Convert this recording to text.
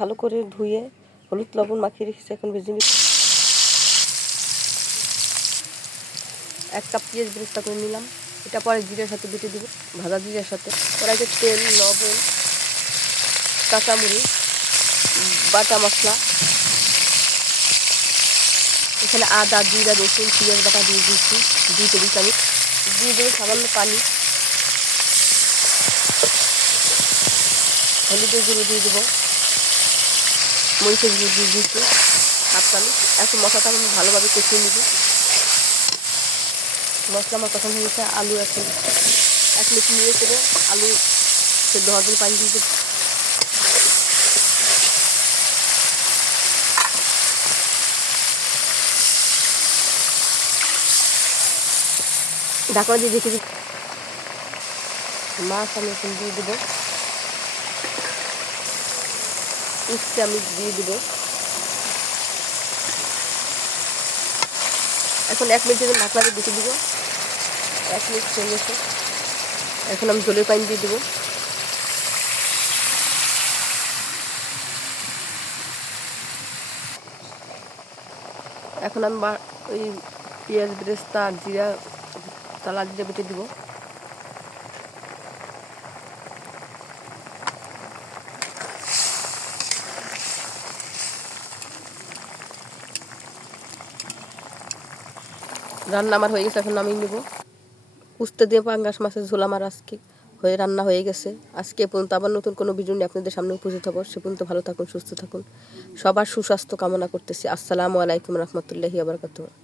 ভালো করে ধুয়ে হলুদ লবণ মাখিয়ে রেখেছি, এখন ভেজে নিই। 1 কাপ পেঁয়াজ বেরেস্তা করে নিলাম, এটা পরে জিরের সাথে বেটে দিব, ভাজা জিরের সাথে। কড়াইতে তেল, লবণ, কাঁচামরিচ, বাটা মশলা, এখানে আদা, জিরা, রসুন, পেঁয়াজ বাটা দিয়ে দিচ্ছি 2 টেবিল চামচ। দিয়ে দেবো সামান্য পানি, হলুদের গুঁড়ো দিয়ে দেবো, মরিচের গুঁড়ো দিয়ে দিচ্ছি 1/2 চামচ। এখন মশলাটা আমি ভালোভাবে কষিয়ে নেব। মশলা আমার কষানো হয়েছে, আলু এখন 1 মিনিট নিয়ে করে আলু সেদ্ধ হওয়ার জন্য পানি দিয়ে দেবো। ঢাকনা দিয়ে রেখে দিই। মাছ আমি এখন দিয়ে দেবো, 1 চামচ দিয়ে দেবো। এখন 1 মিনিটের জন্য ঢাকনা দিয়ে রেখে দিব। 1 মিনিট হয়ে গেছে, এখন আমি জলের পানি দিয়ে দেবো। এখন আমি ওই পেঁয়াজ বেরেস্তা আর জিরা সালাদ দিয়ে বেটে দিব। রান্না আমার হয়ে গেছে, এখন নামিয়ে নেব। উস্তে দিয়ে পাঙ্গাস মাছের ঝোল আমার আজকে রান্না হয়ে গেছে। আজকে পর্যন্ত আবার নতুন কোনো ভিডিও নিয়ে আপনাদের সামনে উপস্থিত হব। সে পর্যন্ত ভালো থাকুন, সুস্থ থাকুন। সবার সুস্বাস্থ্য কামনা করতেছি। আসসালামু আলাইকুম রহমতুল্লাহি ওয়া বারাকাতুহু।